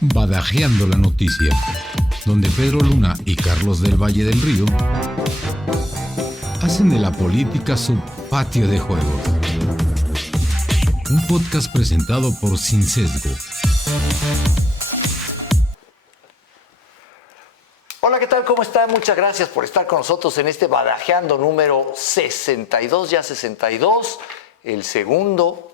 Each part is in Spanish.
Badajeando la noticia, donde Pedro Luna y Carlos del Valle del Río hacen de la política su patio de juegos. Un podcast presentado por Sin Sesgo. Hola, ¿qué tal? ¿Cómo están? Muchas gracias por estar con nosotros en este Badajeando número 62, ya 62, el segundo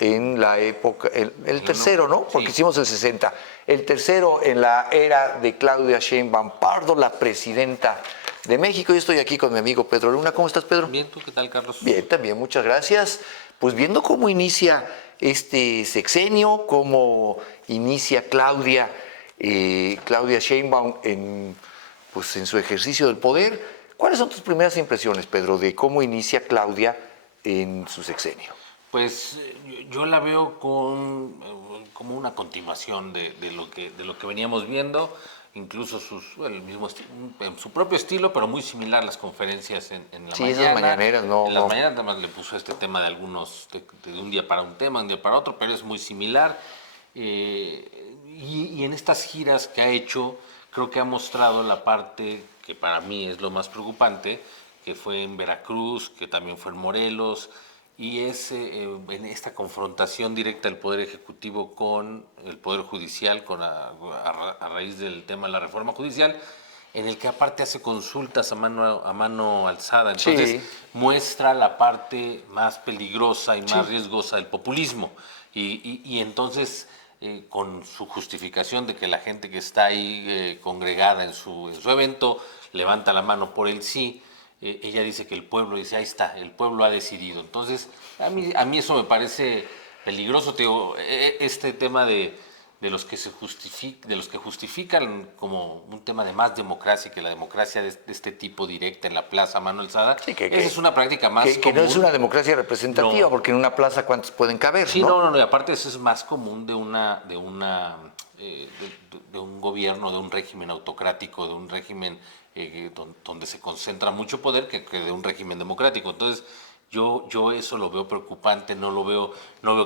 en la época, el tercero, ¿no? Porque hicimos el 60. El tercero en la era de Claudia Sheinbaum Pardo, la presidenta de México. Yo estoy aquí con mi amigo Pedro Luna. ¿Cómo estás, Pedro? Bien, ¿tú qué tal, Carlos? Bien, también, muchas gracias. Pues viendo cómo inicia este sexenio, cómo inicia Claudia Sheinbaum en su ejercicio del poder, ¿cuáles son tus primeras impresiones, Pedro, de cómo inicia Claudia en su sexenio? Pues yo la veo como una continuación de lo que veníamos viendo, incluso en su propio estilo, pero muy similar a las conferencias en la mañana. Esas mañaneras, no. En las mañanas nada más le puso este tema de algunos, de un día para un tema, un día para otro, pero es muy similar. Y en estas giras que ha hecho, creo que ha mostrado la parte que para mí es lo más preocupante, que fue en Veracruz, que también fue en Morelos, y es en esta confrontación directa del Poder Ejecutivo con el Poder Judicial, a raíz del tema de la reforma judicial, en el que aparte hace consultas a mano alzada. Entonces muestra la parte más peligrosa y más riesgosa del populismo. Y entonces, con su justificación de que la gente que está ahí congregada en su evento levanta la mano por el sí, ella dice que el pueblo, dice, ahí está, el pueblo ha decidido. Entonces, a mí eso me parece peligroso. Te digo, este tema de los que justifican como un tema de más democracia, que la democracia de este tipo directa en la plaza, mano alzada, esa es una práctica más común. Que no es una democracia representativa, porque en una plaza ¿cuántos pueden caber? Sí, no, y aparte eso es más común de un gobierno, de un régimen autocrático, de un régimen donde se concentra mucho poder, que de un régimen democrático. Entonces, yo eso lo veo preocupante, no veo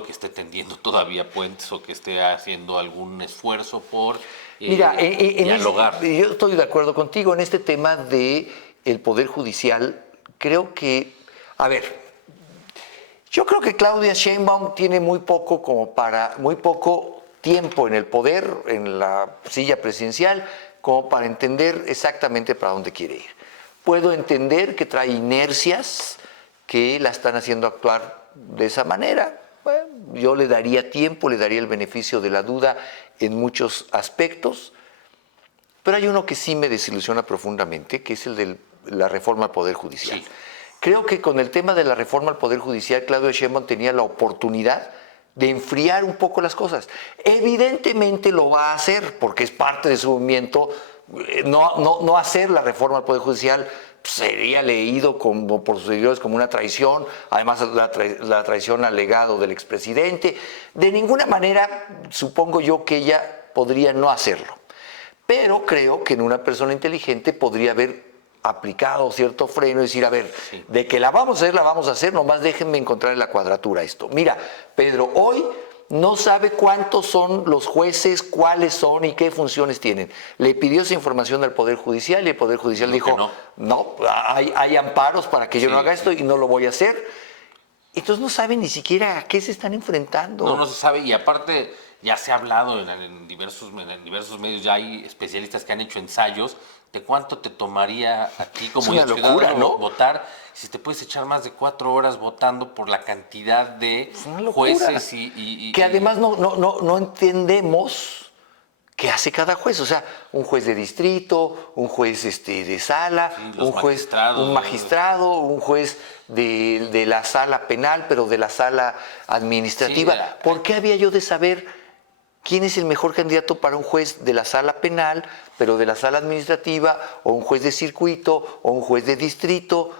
que esté tendiendo todavía puentes o que esté haciendo algún esfuerzo por dialogar. Yo estoy de acuerdo contigo en este tema de el Poder Judicial. Creo que, yo creo que Claudia Sheinbaum tiene muy poco tiempo en el poder, en la silla presidencial, como para entender exactamente para dónde quiere ir. Puedo entender que trae inercias que la están haciendo actuar de esa manera. Bueno, yo le daría tiempo, le daría el beneficio de la duda en muchos aspectos, pero hay uno que sí me desilusiona profundamente, que es el de la reforma al Poder Judicial. Sí. Creo que con el tema de la reforma al Poder Judicial, Claudia Sheinbaum tenía la oportunidad de enfriar un poco las cosas. Evidentemente lo va a hacer, porque es parte de su movimiento. No hacer la reforma al Poder Judicial sería leído por sus seguidores como una traición, además la traición al legado del expresidente. De ninguna manera supongo yo que ella podría no hacerlo, pero creo que en una persona inteligente podría haber aplicado cierto freno y decir, de que la vamos a hacer, nomás déjenme encontrar en la cuadratura esto. Mira, Pedro, hoy no sabe cuántos son los jueces, cuáles son y qué funciones tienen. Le pidió esa información al Poder Judicial y el Poder Judicial dijo, no, hay amparos para que yo no haga esto y no lo voy a hacer. Entonces no saben ni siquiera a qué se están enfrentando. No se sabe, y aparte ya se ha hablado en diversos medios, ya hay especialistas que han hecho ensayos de cuánto te tomaría a ti como ciudadano, ¿no?, votar, si te puedes echar más de 4 horas votando por la cantidad de jueces que además no entendemos qué hace cada juez. O sea, un juez de distrito, un juez de sala, un magistrado, un juez de la sala penal, pero de la sala administrativa. ¿Por qué había yo de saber quién es el mejor candidato para un juez de la sala penal, pero de la sala administrativa, o un juez de circuito, o un juez de distrito?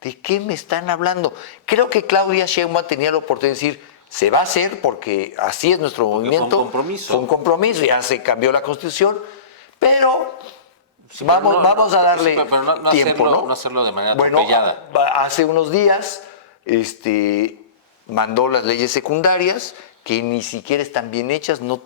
¿De qué me están hablando? Creo que Claudia Sheinbaum tenía la oportunidad de decir, se va a hacer porque así es nuestro movimiento. Fue un compromiso, ya se cambió la Constitución, pero vamos a darle tiempo, no hacerlo de manera atropellada. Hace unos días mandó las leyes secundarias, que ni siquiera están bien hechas, no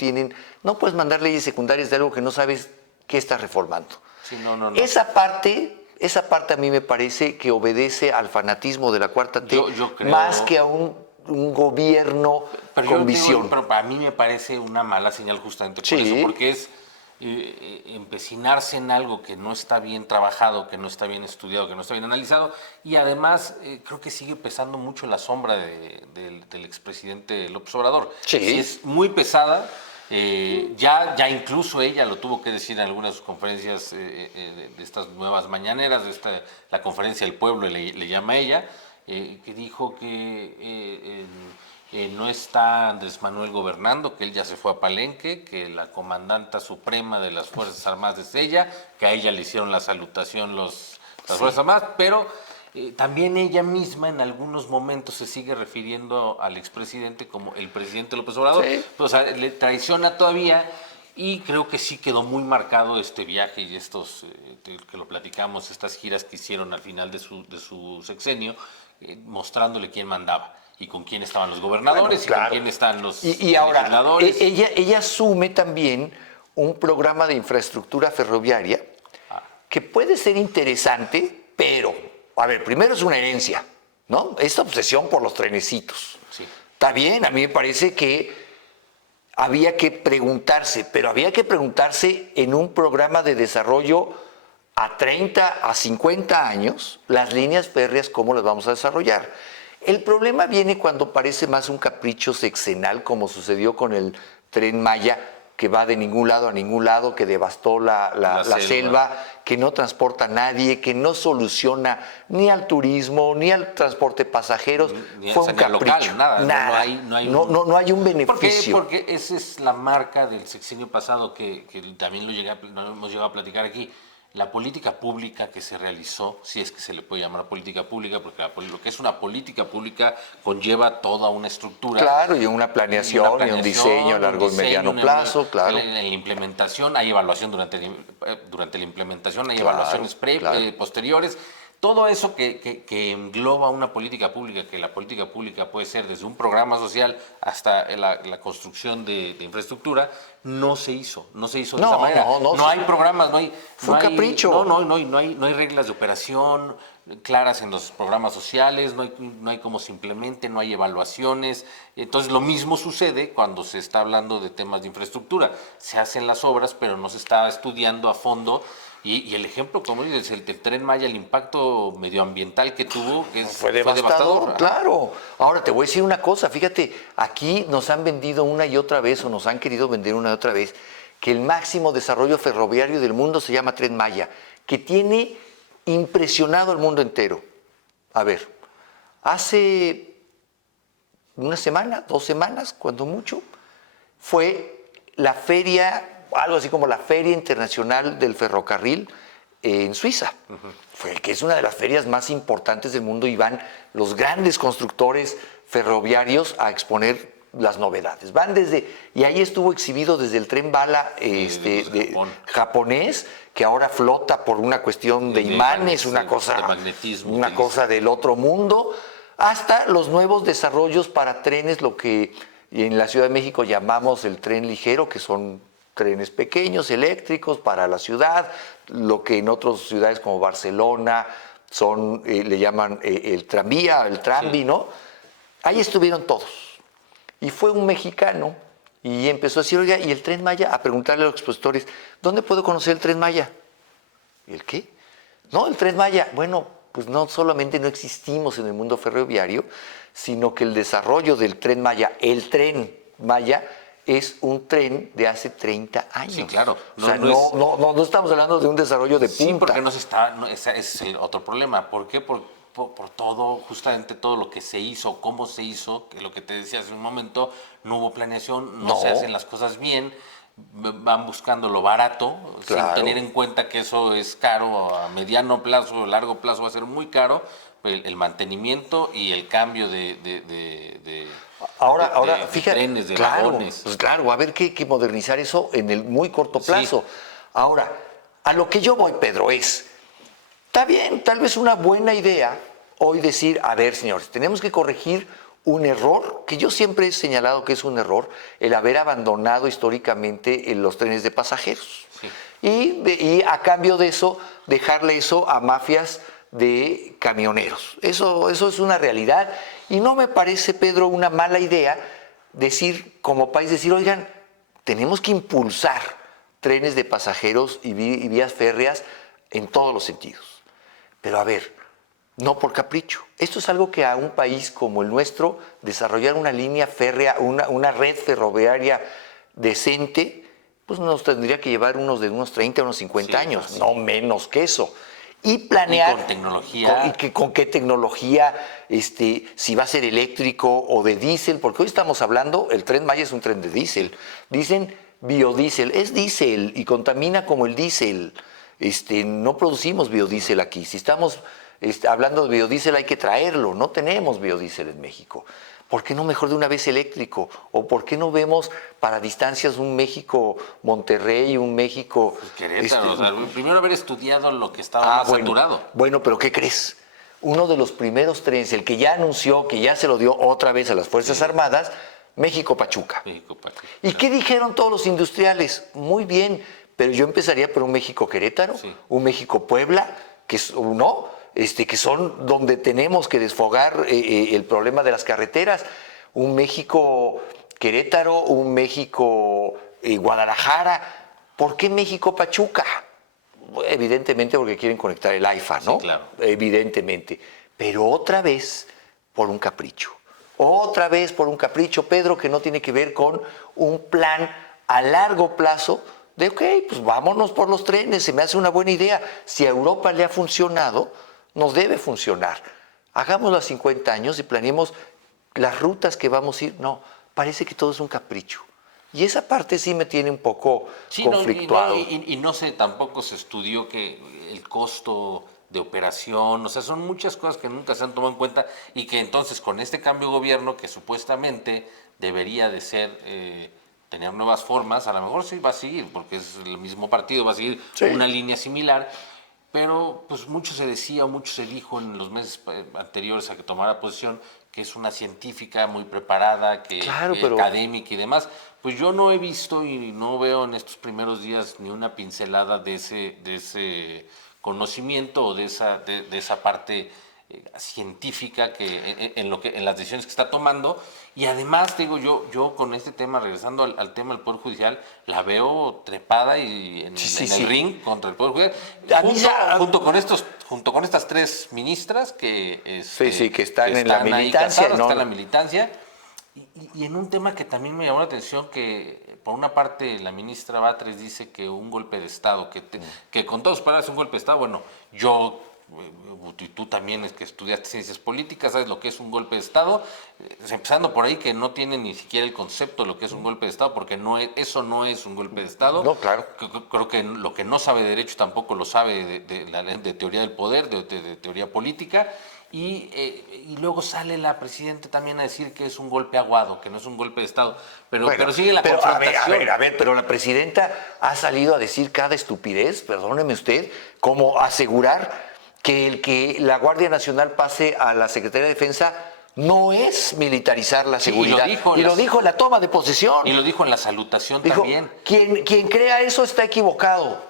puedes mandar leyes secundarias de algo que no sabes qué estás reformando. Sí, no. Esa parte a mí me parece que obedece al fanatismo de la Cuarta T, Yo creo, más que a un gobierno con visión. Pero para mí me parece una mala señal justamente por eso, porque es empecinarse en algo que no está bien trabajado, que no está bien estudiado, que no está bien analizado, y además creo que sigue pesando mucho la sombra del expresidente López Obrador. Sí. Es muy pesada. Ya incluso ella lo tuvo que decir en algunas de sus conferencias de estas nuevas mañaneras, la conferencia del pueblo le llama ella, que dijo que no está Andrés Manuel gobernando, que él ya se fue a Palenque, que la comandanta suprema de las Fuerzas Armadas es ella, que a ella le hicieron la salutación las Fuerzas Armadas, pero también ella misma en algunos momentos se sigue refiriendo al expresidente como el presidente López Obrador. Sí. O sea, le traiciona todavía, y creo que sí quedó muy marcado este viaje y estos, que lo platicamos, estas giras que hicieron al final de su sexenio, mostrándole quién mandaba y con quién estaban los gobernadores, claro, y con quién están los y ahora, legisladores. ella asume también un programa de infraestructura ferroviaria que puede ser interesante, pero, a ver, primero es una herencia, ¿no? Esta obsesión por los trenecitos. Sí. Está bien, a mí me parece que había que preguntarse, pero había que preguntarse en un programa de desarrollo a 30, a 50 años, las líneas férreas, ¿cómo las vamos a desarrollar? El problema viene cuando parece más un capricho sexenal, como sucedió con el Tren Maya, que va de ningún lado a ningún lado, que devastó la selva, que no transporta a nadie, que no soluciona ni al turismo, ni al transporte de pasajeros. Fue un capricho. Local, nada. No hay un beneficio. Porque esa es la marca del sexenio pasado que también lo hemos llegado a platicar aquí. La política pública que se realizó, si es que se le puede llamar política pública, porque lo que es una política pública conlleva toda una estructura. Claro, y una planeación y un diseño a largo y mediano plazo, claro. En la implementación, hay evaluación durante la implementación, hay evaluaciones posteriores. Todo eso que engloba una política pública, que la política pública puede ser desde un programa social hasta la construcción de infraestructura, no se hizo de esa manera. No hay programas, Fue un capricho. No hay reglas de operación claras en los programas sociales, no hay cómo se implemente, no hay evaluaciones. Entonces lo mismo sucede cuando se está hablando de temas de infraestructura. Se hacen las obras, pero no se está estudiando a fondo. Y el ejemplo, como dices, el Tren Maya, el impacto medioambiental que tuvo, que fue devastador. Claro. Ahora te voy a decir una cosa, fíjate, aquí nos han vendido una y otra vez, o nos han querido vender una y otra vez, que el máximo desarrollo ferroviario del mundo se llama Tren Maya, que tiene impresionado al mundo entero. A ver, hace una semana, 2 semanas, cuando mucho, fue la feria, algo así como la Feria Internacional del Ferrocarril en Suiza, que es una de las ferias más importantes del mundo, y van los grandes constructores ferroviarios a exponer las novedades. Y ahí estuvo exhibido desde el tren bala japonés, que ahora flota por una cuestión de imanes, una cosa del otro mundo, hasta los nuevos desarrollos para trenes, lo que en la Ciudad de México llamamos el tren ligero, que son trenes pequeños, eléctricos para la ciudad, lo que en otras ciudades como Barcelona le llaman el tranvía, el trambi, ¿no? Ahí estuvieron todos. Y fue un mexicano y empezó a decir, oiga, ¿y el Tren Maya? A preguntarle a los expositores, ¿dónde puedo conocer el Tren Maya? ¿Y el qué? No, el Tren Maya. Bueno, pues no solamente no existimos en el mundo ferroviario, sino que el desarrollo del Tren Maya, el Tren Maya, es un tren de hace 30 años. Sí, claro. No estamos hablando de un desarrollo de punta. Sí, porque ese es el otro problema. ¿Por qué? Por todo, justamente todo lo que se hizo, cómo se hizo, que lo que te decía hace un momento, no hubo planeación, no se hacen las cosas bien, van buscando lo barato, sin tener en cuenta que eso es caro a mediano plazo, a largo plazo va a ser muy caro, el mantenimiento y el cambio Ahora, fíjate, trenes, de vagones. Pues claro, va a haber que modernizar eso en el muy corto plazo. Sí. Ahora, a lo que yo voy, Pedro, está bien, tal vez una buena idea hoy decir, a ver, señores, tenemos que corregir un error, que yo siempre he señalado que es un error, el haber abandonado históricamente los trenes de pasajeros. Sí. Y a cambio de eso, dejarle eso a mafias de camioneros. Eso es una realidad. Y no me parece, Pedro, una mala idea decir, como país, decir, oigan, tenemos que impulsar trenes de pasajeros y vías férreas en todos los sentidos. Pero a ver, no por capricho. Esto es algo que a un país como el nuestro, desarrollar una línea férrea, una red ferroviaria decente, pues nos tendría que llevar unos 30, unos 50 años, sí. no menos que eso. Y planear. Y con tecnología. Con qué tecnología, si va a ser eléctrico o de diésel, porque hoy estamos hablando, el Tren Maya es un tren de diésel. Dicen biodiesel, es diésel y contamina como el diésel. No producimos biodiesel aquí. Si estamos hablando de biodiesel hay que traerlo, no tenemos biodiesel en México. ¿Por qué no mejor de una vez eléctrico? ¿O por qué no vemos para distancias un México-Monterrey, un México... Querétaro, o sea, primero haber estudiado lo que estaba más saturado. Bueno, pero ¿qué crees? Uno de los primeros trenes, el que ya anunció, que ya se lo dio otra vez a las Fuerzas Armadas, México-Pachuca. México-Pachuca. ¿Y qué dijeron todos los industriales? Muy bien, pero yo empezaría por un México-Querétaro, un México-Puebla, que son donde tenemos que desfogar el problema de las carreteras. Un México-Querétaro, un México-Guadalajara. ¿Por qué México-Pachuca? Evidentemente porque quieren conectar el AIFA, ¿no? Sí, claro. Evidentemente. Pero otra vez por un capricho. Otra vez por un capricho, Pedro, que no tiene que ver con un plan a largo plazo de, ok, pues vámonos por los trenes, se me hace una buena idea. Si a Europa le ha funcionado, nos debe funcionar. Hagámoslo a 50 años y planeemos las rutas que vamos a ir. No, parece que todo es un capricho. Y esa parte sí me tiene un poco conflictuado. Y no sé, tampoco se estudió que el costo de operación, o sea, son muchas cosas que nunca se han tomado en cuenta y que entonces con este cambio de gobierno que supuestamente debería de ser, tener nuevas formas, a lo mejor sí va a seguir, porque es el mismo partido, va a seguir una línea similar. Pero pues mucho se decía o mucho se dijo en los meses anteriores a que tomara posición que es una científica muy preparada, que académica y demás. Pues yo no he visto y no veo en estos primeros días ni una pincelada de ese conocimiento o de esa parte científica que en las decisiones que está tomando. Y además, te digo, yo con este tema, regresando al tema del Poder Judicial, la veo trepada y en el ring contra el Poder Judicial, junto con estas tres ministras que están en la militancia, están en la militancia. Y en un tema que también me llamó la atención, que por una parte la ministra Batres dice que un golpe de Estado, que con todas sus palabras es un golpe de Estado. Bueno, y tú también es que estudiaste ciencias políticas, sabes lo que es un golpe de Estado, empezando por ahí que no tiene ni siquiera el concepto de lo que es un golpe de Estado, porque eso no es un golpe de Estado. No, claro. Creo que lo que no sabe de derecho tampoco lo sabe de teoría del poder, de teoría política. Y luego sale la presidenta también a decir que es un golpe aguado, que no es un golpe de Estado. Pero sigue la confrontación. A ver, pero la presidenta ha salido a decir cada estupidez, perdóneme usted, como asegurar que la Guardia Nacional pase a la Secretaría de Defensa no es militarizar la seguridad. Y lo dijo en la toma de posesión. Y lo dijo en la salutación dijo, también. Quien crea eso está equivocado.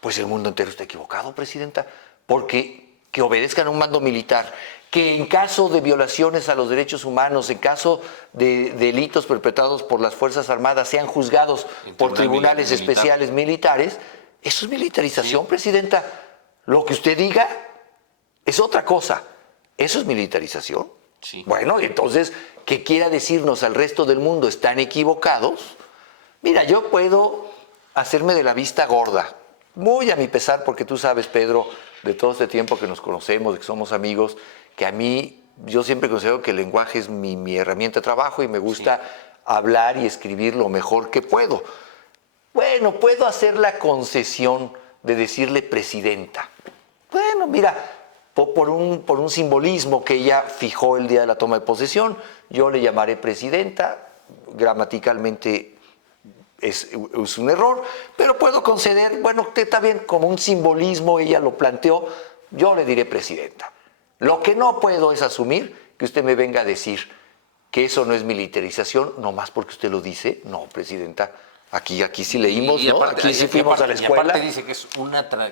Pues el mundo entero está equivocado, presidenta, porque que obedezcan a un mando militar, que en caso de violaciones a los derechos humanos, en caso de delitos perpetrados por las Fuerzas Armadas, sean juzgados por tribunales especiales militares, eso es militarización, presidenta. Lo que usted diga es otra cosa. ¿Eso es militarización? Sí. Bueno, entonces, ¿qué quiera decirnos al resto del mundo? ¿Están equivocados? Mira, yo puedo hacerme de la vista gorda, muy a mi pesar, porque tú sabes, Pedro, de todo este tiempo que nos conocemos, de que somos amigos, que a mí, yo siempre considero que el lenguaje es mi herramienta de trabajo y me gusta hablar y escribir lo mejor que puedo. Bueno, puedo hacer la concesión de decirle presidenta. Bueno, mira, por un simbolismo que ella fijó el día de la toma de posesión, yo le llamaré presidenta, gramaticalmente es un error, pero puedo conceder, bueno, está bien, como un simbolismo ella lo planteó, yo le diré presidenta. Lo que no puedo es asumir que usted me venga a decir que eso no es militarización, nomás porque usted lo dice. No, Presidenta, aquí sí leímos, ¿no? Aparte, aquí sí fuimos a la escuela. Y aparte dice que es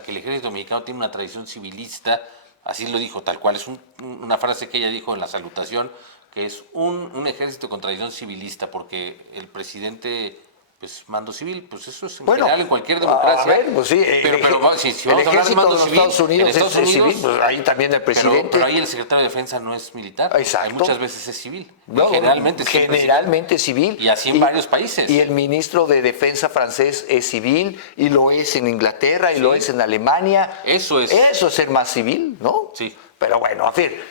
que el ejército mexicano tiene una tradición civilista, así lo dijo, tal cual, es una frase que ella dijo en la salutación, que es un ejército con tradición civilista, porque el presidente, pues, mando civil, pues eso es en general en cualquier democracia. A ver, pues sí, pero si el vamos a hablar de ejército mando de los civil, Estados Unidos, en Estados Unidos civil, pues ahí también el presidente. Pero ahí el secretario de Defensa no es militar. Exacto. Muchas veces es civil. No, generalmente civil. Y así en varios países. Y el ministro de Defensa francés es civil, y lo es en Inglaterra, y lo es en Alemania. Eso es ser más civil, ¿no? Sí. Pero bueno, a ver,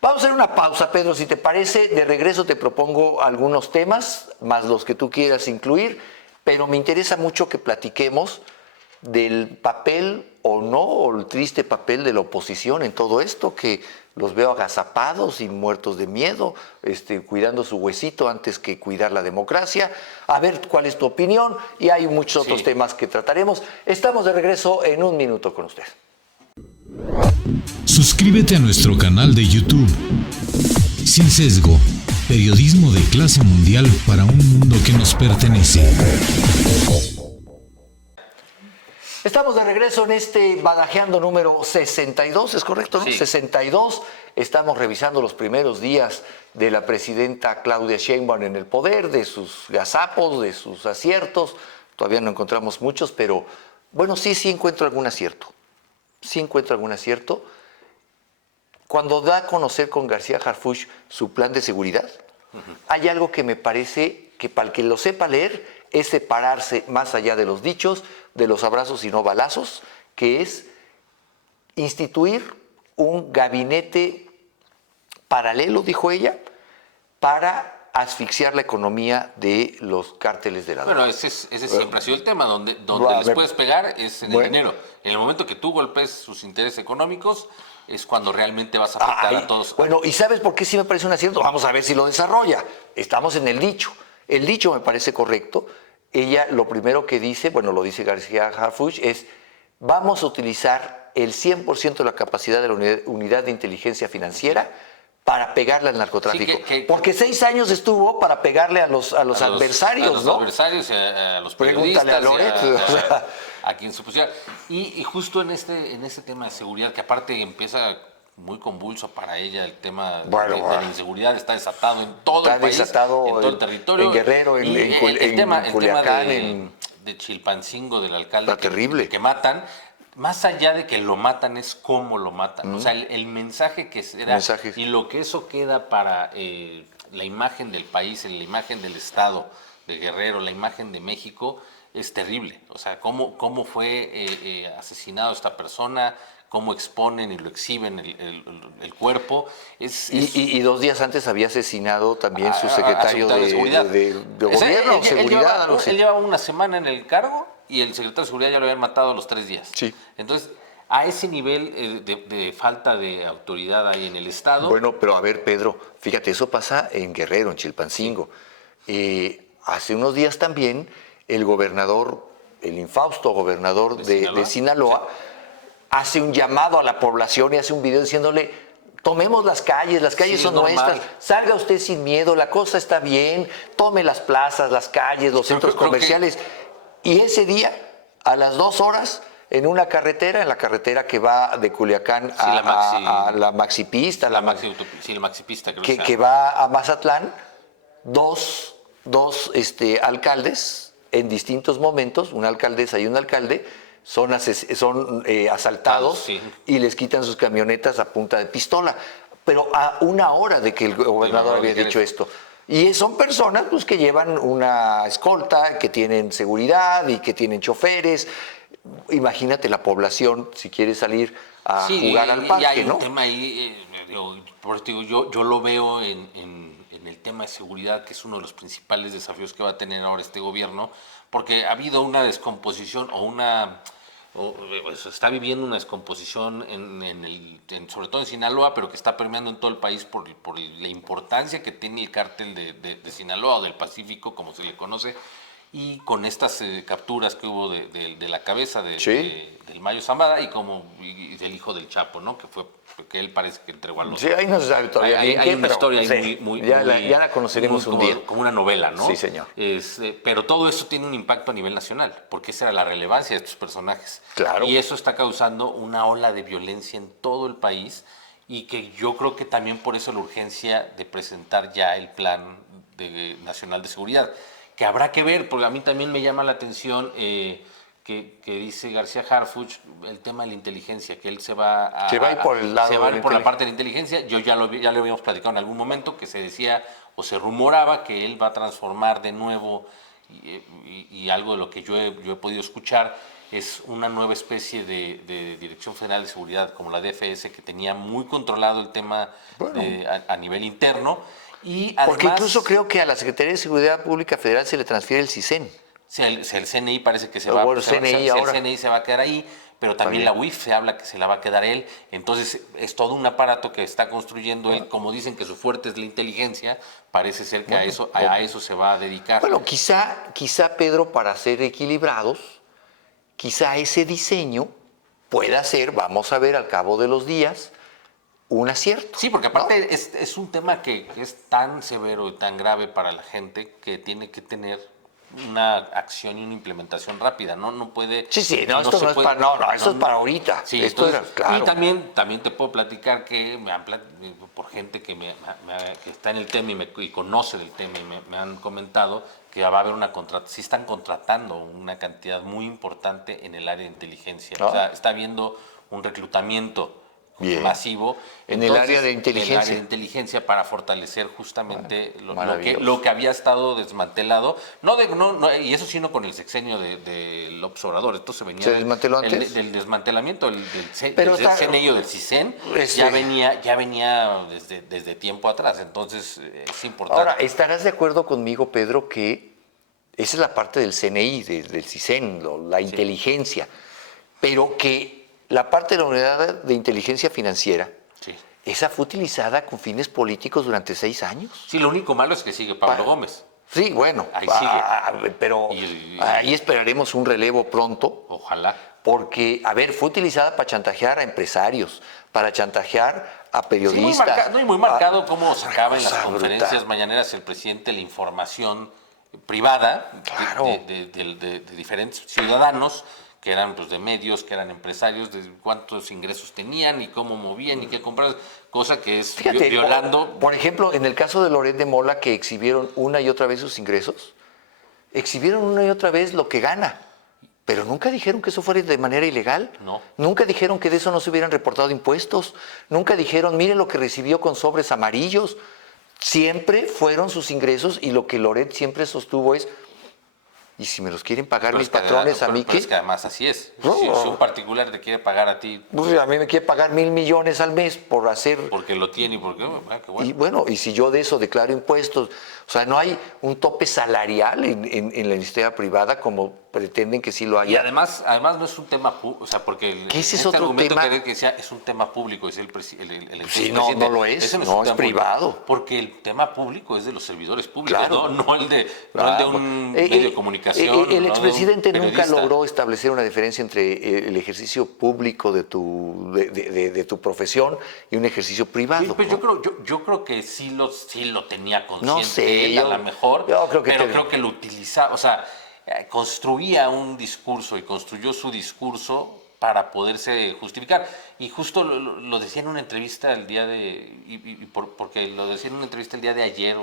vamos a hacer una pausa, Pedro, si te parece. De regreso te propongo algunos temas, más los que tú quieras incluir, pero me interesa mucho que platiquemos del papel o el triste papel de la oposición en todo esto, que los veo agazapados y muertos de miedo, cuidando su huesito antes que cuidar la democracia. A ver cuál es tu opinión, y hay muchos otros temas que trataremos. Estamos de regreso en un minuto con usted. Suscríbete a nuestro canal de YouTube. Sin Sesgo, periodismo de clase mundial para un mundo que nos pertenece. Estamos de regreso en este Badajeando número 62, ¿es correcto? ¿No? Sí. 62. Estamos revisando los primeros días de la presidenta Claudia Sheinbaum en el poder, de sus gazapos, de sus aciertos. Todavía no encontramos muchos, pero bueno, sí encuentro algún acierto. Sí encuentro algún acierto. Cuando da a conocer con García Harfuch su plan de seguridad, hay algo que me parece que para el que lo sepa leer es separarse más allá de los dichos, de los abrazos y no balazos, que es instituir un gabinete paralelo, dijo ella, para asfixiar la economía de los cárteles de la droga. Bueno, ese siempre ha sido el tema, donde A les ver, puedes pegar es en el bueno. dinero. En el momento que tú golpes sus intereses económicos, es cuando realmente vas a afectar a todos. Bueno, ¿y sabes por qué sí me parece un acierto? Vamos a ver si lo desarrolla. Estamos en el dicho. El dicho me parece correcto. Ella lo primero que dice, bueno, lo dice García Harfuch, es: vamos a utilizar el 100% de la capacidad de la unidad de inteligencia financiera para pegarle al narcotráfico. Sí, porque 6 años estuvo para pegarle a los adversarios, a los ¿no? adversarios, a los Pregúntale periodistas, a Loret. a quien se pusiera. Y justo en este tema de seguridad, que aparte empieza muy convulso para ella el tema de la inseguridad, está desatado en todo el país, en todo el territorio. En Guerrero, el tema Culiacán, de Chilpancingo, del alcalde, está terrible. Que matan. Más allá de que lo matan, es cómo lo matan. O sea, el mensaje que se da y lo que eso queda para la imagen del país, la imagen del Estado de Guerrero, la imagen de México, es terrible. O sea, cómo fue asesinado esta persona, cómo exponen y lo exhiben el cuerpo. Y 2 días antes había asesinado también su secretario de Seguridad. de gobierno, seguridad. Él llevaba una semana en el cargo y el secretario de Seguridad ya lo habían matado a los 3 días. Sí. Entonces, a ese nivel de falta de autoridad ahí en el Estado. Bueno, pero a ver, Pedro, fíjate, eso pasa en Guerrero, en Chilpancingo. Hace unos días también el gobernador, el infausto gobernador de Sinaloa, hace un llamado a la población y hace un video diciéndole: tomemos las calles son nuestras, salga usted sin miedo, la cosa está bien, tome las plazas, las calles, los centros comerciales. Y ese día, a las 2 horas, en la carretera que va de Culiacán a la Maxipista, la Maxipista, creo que va a Mazatlán, dos alcaldes en distintos momentos, una alcaldesa y un alcalde, son asaltados y les quitan sus camionetas a punta de pistola. Pero a 1 hora de que el gobernador había dicho esto. Y son personas pues, que llevan una escolta, que tienen seguridad y que tienen choferes. Imagínate la población si quiere salir a jugar al parque, y hay ¿no? un tema ahí, yo lo veo en el tema de seguridad, que es uno de los principales desafíos que va a tener ahora este gobierno, porque ha habido una descomposición está viviendo una descomposición sobre todo en Sinaloa, pero que está permeando en todo el país por la importancia que tiene el cártel de Sinaloa o del Pacífico, como se le conoce. y con estas capturas que hubo de la cabeza del Mayo Zambada y del hijo del Chapo, ¿no? Que él parece que entregó a los... Sí, ahí no se sabe todavía hay una historia ahí ya la conoceremos un día. Como una novela, ¿no? Sí, señor. Pero todo eso tiene un impacto a nivel nacional, porque esa era la relevancia de estos personajes. Claro. Y eso está causando una ola de violencia en todo el país, y que yo creo que también por eso la urgencia de presentar ya el Plan Nacional de Seguridad, que habrá que ver, porque a mí también me llama la atención que dice García Harfuch el tema de la inteligencia, que él se va a ir por el lado por la parte de la inteligencia. Yo ya lo habíamos platicado en algún momento, que se decía o se rumoraba que él va a transformar de nuevo, y algo de lo que yo he podido escuchar es una nueva especie de Dirección Federal de Seguridad, como la DFS, que tenía muy controlado el tema a nivel interno. Y además, porque incluso creo que a la Secretaría de Seguridad Pública Federal se le transfiere el CISEN. Sí, el CNI parece que se va el CNI se va a quedar ahí, pero también la UIF se habla que se la va a quedar él. Entonces es todo un aparato que está construyendo él. Como dicen que su fuerte es la inteligencia, parece ser que a eso se va a dedicar. Bueno, quizá Pedro, para ser equilibrados, quizá ese diseño pueda ser, vamos a ver al cabo de los días, un acierto. Sí, porque aparte es un tema que es tan severo y tan grave para la gente que tiene que tener una acción y una implementación rápida, no puede... Sí, esto no es para ahorita. Sí, esto era, claro. Y también te puedo platicar que por gente que está en el tema y conoce del tema, y me han comentado que va a haber sí están contratando una cantidad muy importante en el área de inteligencia. O sea, está habiendo un reclutamiento masivo en el área de inteligencia. En el área de inteligencia, para fortalecer justamente lo que había estado desmantelado. Y eso sí, no con el sexenio del López Obrador. Esto se venía desmanteló antes. Del desmantelamiento del CNI o del CISEN. Ya venía desde tiempo atrás. Entonces es importante. Ahora, ¿estarás de acuerdo conmigo, Pedro, que esa es la parte del CNI, del CISEN, la inteligencia, pero que la parte de la unidad de inteligencia financiera, esa fue utilizada con fines políticos durante 6 años? Sí, lo único malo es que sigue Pablo Gómez. Sí, bueno, ahí sigue. Pero ahí esperaremos un relevo pronto. Ojalá. Porque, fue utilizada para chantajear a empresarios, para chantajear a periodistas. Sí, muy marcado cómo sacaba en las conferencias mañaneras el presidente la información privada de diferentes ciudadanos, que eran de medios, que eran empresarios, de cuántos ingresos tenían y cómo movían y qué compraban, cosa que es violando... Por ejemplo, en el caso de Loret de Mola, que exhibieron una y otra vez sus ingresos, exhibieron una y otra vez lo que gana, pero nunca dijeron que eso fuera de manera ilegal. No. Nunca dijeron que de eso no se hubieran reportado impuestos. Nunca dijeron, miren lo que recibió con sobres amarillos. Siempre fueron sus ingresos, y lo que Loret siempre sostuvo es... ¿Y si me los quieren pagar mis patrones a mí qué? Es que además así es. Si un particular te quiere pagar a ti... Pues a mí me quiere pagar 1,000 millones al mes por hacer... Porque lo tiene y porque... qué bueno. Y bueno, y si yo de eso declaro impuestos... O sea, no hay un tope salarial en la industria privada como pretenden que sí lo haya. Y además no es un tema público, o sea, porque ese es otro tema. Que sea, es un tema público, es el sí, no lo es, no es privado. Porque el tema público es de los servidores públicos, claro. no el de un medio de comunicación. El expresidente nunca logró establecer una diferencia entre el ejercicio público de tu profesión y un ejercicio privado. Sí, pues yo creo que sí lo tenía consciente. No sé, él, a lo mejor, creo que lo utilizaba, o sea, construía un discurso y construyó su discurso para poderse justificar. Y justo lo decía en una entrevista el día porque lo decía en una entrevista el día de ayer,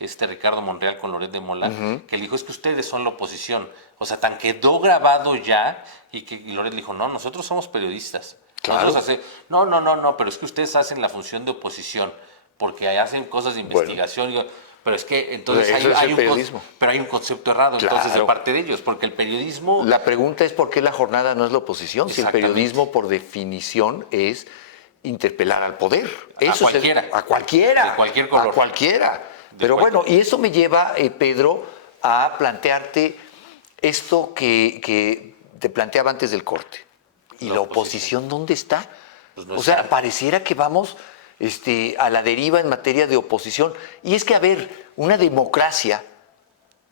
Ricardo Monreal con Loret de Mola, que le dijo, es que ustedes son la oposición. O sea, tan quedó grabado ya, y Loret le dijo, no, nosotros somos periodistas. Claro. No, pero es que ustedes hacen la función de oposición, porque hacen cosas de investigación. Bueno. Pero es que entonces hay un concepto errado entonces de parte de ellos, porque el periodismo... La pregunta es por qué la jornada no es la oposición, si el periodismo por definición es interpelar al poder. Eso a cualquiera. De cualquier color. A cualquiera. Pero bueno, y eso me lleva, Pedro, a plantearte esto que te planteaba antes del corte. ¿Y la oposición dónde está? Pues no o sea, pareciera que vamos... a la deriva en materia de oposición. Y es que, una democracia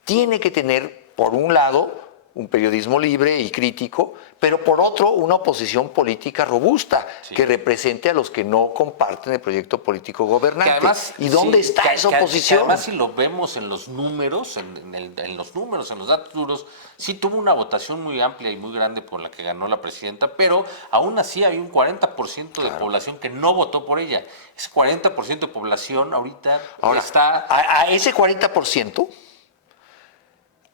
tiene que tener por un lado, un periodismo libre y crítico, pero por otro, una oposición política robusta, que represente a los que no comparten el proyecto político gobernante. Además, ¿Y dónde está esa oposición? Además, si lo vemos en los números, en los datos duros, sí tuvo una votación muy amplia y muy grande por la que ganó la presidenta, pero aún así hay un 40% de población que no votó por ella. Ese 40% de población ahorita está... A ese 40%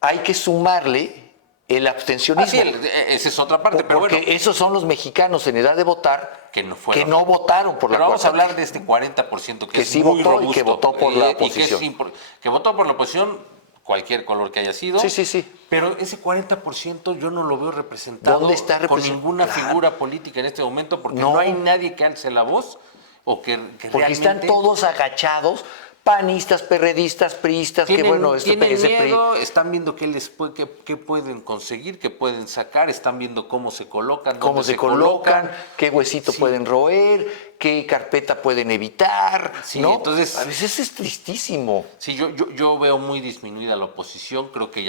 hay que sumarle el abstencionismo. Esa es otra parte, pero porque bueno. Esos son los mexicanos en edad de votar que no votaron por la 4T. Pero vamos a hablar de este 40% que es sí muy votó robusto. Y que votó por la oposición. Que votó por la oposición, cualquier color que haya sido. Sí. Pero ese 40% yo no lo veo representado con ninguna figura política en este momento, porque no hay nadie que alce la voz o que porque realmente... están todos agachados, panistas, perredistas, priistas, que bueno, tienen miedo, están viendo qué pueden conseguir, qué pueden sacar, están viendo cómo se colocan, cómo se colocan, qué huesito pueden roer, qué carpeta pueden evitar, ¿no? Entonces, a veces es tristísimo. Sí, yo veo muy disminuida la oposición, creo que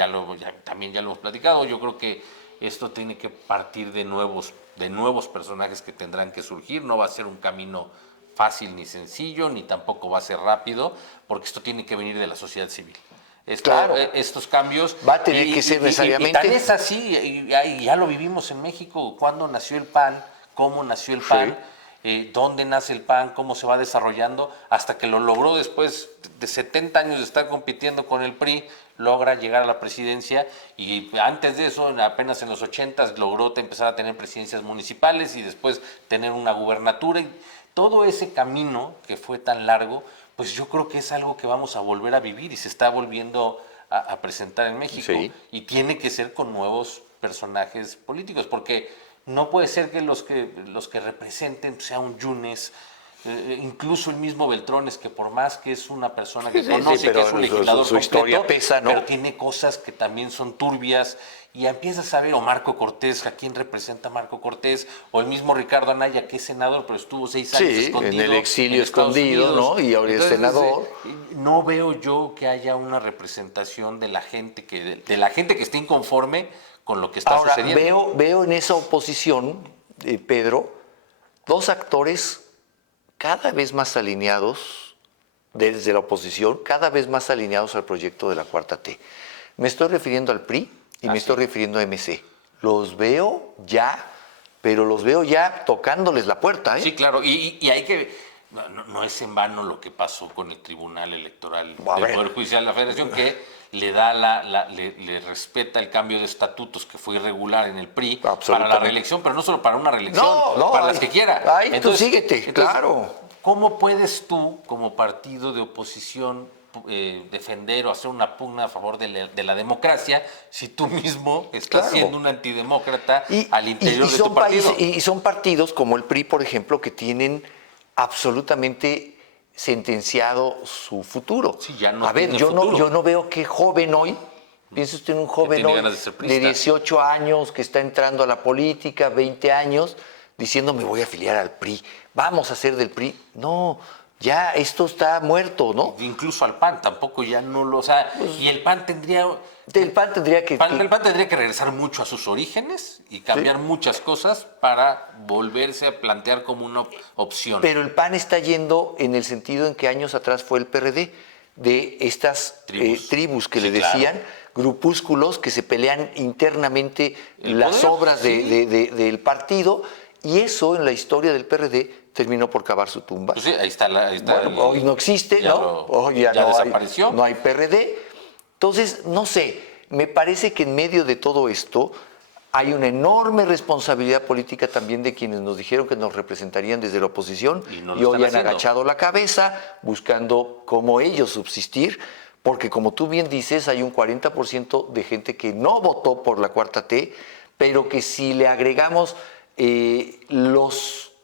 también ya lo hemos platicado, yo creo que esto tiene que partir de nuevos personajes que tendrán que surgir, no va a ser un camino fácil ni sencillo, ni tampoco va a ser rápido, porque esto tiene que venir de la sociedad civil. Estos cambios... Va a tener que ser necesariamente... Y tal es así, y ya lo vivimos en México, cuándo nació el PAN, cómo nació el PAN, dónde nace el PAN, cómo se va desarrollando, hasta que lo logró después de 70 años de estar compitiendo con el PRI, logra llegar a la presidencia, y antes de eso, apenas en los 80s, logró empezar a tener presidencias municipales y después tener una gubernatura. Todo ese camino que fue tan largo, pues yo creo que es algo que vamos a volver a vivir y se está volviendo a presentar en México. Sí. Y tiene que ser con nuevos personajes políticos, porque no puede ser que los que representen sea un Yunes, incluso el mismo Beltrones, que por más que es una persona que conoce, que es un legislador su historia completo, pesa, ¿no? pero tiene cosas que también son turbias, y empiezas a ver, o Marco Cortés, ¿a quién representa Marco Cortés? O el mismo Ricardo Anaya, que es senador, pero estuvo 6 años escondido. En el exilio escondido, ¿no? Y ahora es senador. No veo yo que haya una representación de la gente que esté inconforme con lo que está sucediendo. Ahora, veo en esa oposición, Pedro, dos actores cada vez más alineados, desde la oposición, cada vez más alineados al proyecto de la 4T. Me estoy refiriendo al PRI y me estoy refiriendo a MC. Los veo ya, pero los veo ya tocándoles la puerta, ¿eh? Sí, claro, y hay que... No es en vano lo que pasó con el Tribunal Electoral del Poder Judicial de la Federación, que le da le respeta el cambio de estatutos que fue irregular en el PRI para la reelección, pero no solo para una reelección, para las que quiera. Entonces, tú síguete, claro. ¿Cómo puedes tú, como partido de oposición, defender o hacer una pugna a favor de la democracia si tú mismo estás siendo un antidemócrata al interior de tu partido? Y son partidos como el PRI, por ejemplo, que tienen absolutamente sentenciado su futuro. Sí, ya no yo no veo que joven hoy, piensa usted en un joven hoy de 18 años que está entrando a la política, 20 años, diciendo me voy a afiliar al PRI, vamos a hacer del PRI. No, ya esto está muerto, ¿no? Incluso al PAN tampoco ya no lo... O sea, y el PAN tendría... El PAN tendría que regresar mucho a sus orígenes y cambiar muchas cosas para volverse a plantear como una opción. Pero el PAN está yendo en el sentido en que años atrás fue el PRD, de estas tribus que le decían, grupúsculos que se pelean internamente las obras del partido, y eso en la historia del PRD terminó por cavar su tumba. Pues sí, ahí está. Hoy no existe, ¿no? Hoy ya no desapareció. No hay PRD. Entonces, no sé, me parece que en medio de todo esto hay una enorme responsabilidad política también de quienes nos dijeron que nos representarían desde la oposición y hoy han agachado la cabeza buscando cómo ellos subsistir, porque como tú bien dices, hay un 40% de gente que no votó por la 4T, pero que si le agregamos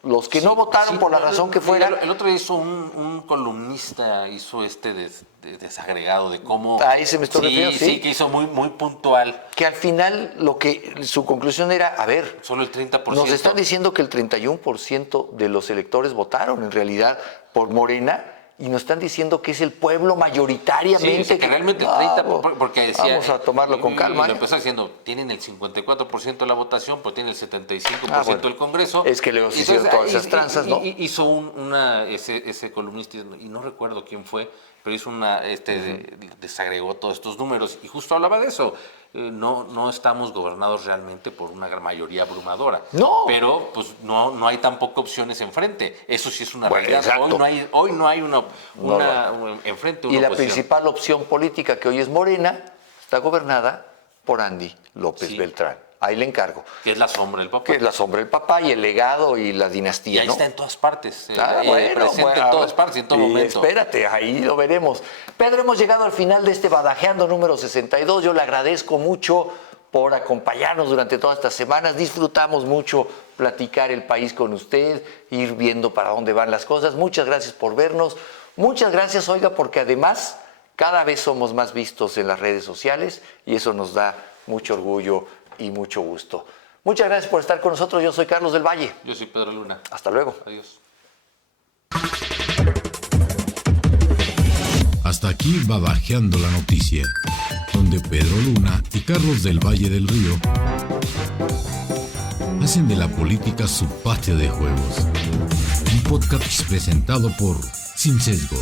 los que no votaron por la razón que fuera... El otro día hizo un columnista, hizo desagregado de cómo... A ese me estoy refiriendo, sí, que hizo muy puntual. Que al final su conclusión era, a ver... Solo el 30%. Nos están diciendo que el 31% de los electores votaron en realidad por Morena y nos están diciendo que es el pueblo mayoritariamente. Sí, o sea, que realmente el 30%, porque decía... Vamos a tomarlo con calma. Y lo empezó diciendo, tienen el 54% de la votación, pero tienen el 75% del Congreso. Es que luego se hicieron todas esas tranzas, ¿no? Hizo ese columnista, y no recuerdo quién fue, pero hizo desagregó todos estos números y justo hablaba de eso. No estamos gobernados realmente por una gran mayoría abrumadora. No. Pero pues no hay tampoco opciones enfrente. Eso sí es una realidad. Exacto. Hoy no hay una enfrente. Una y la oposición. principal opción política que hoy es Morena está gobernada por Andy López Beltrán. Ahí le encargo. Que es la sombra del papá. Que es la sombra del papá y el legado y la dinastía, y ahí ¿no? está en todas partes. Presente en todas partes, en todo momento. Espérate, ahí lo veremos. Pedro, hemos llegado al final de este Badajeando número 62. Yo le agradezco mucho por acompañarnos durante todas estas semanas. Disfrutamos mucho platicar el país con usted, ir viendo para dónde van las cosas. Muchas gracias por vernos. Muchas gracias, oiga, porque además cada vez somos más vistos en las redes sociales y eso nos da mucho orgullo y mucho gusto. Muchas gracias por estar con nosotros. Yo soy Carlos del Valle. Yo soy Pedro Luna. Hasta luego. Adiós. Hasta aquí Badajeando la Noticia, donde Pedro Luna y Carlos del Valle del Río hacen de la política su patio de juegos. Un podcast presentado por Sin Sesgo.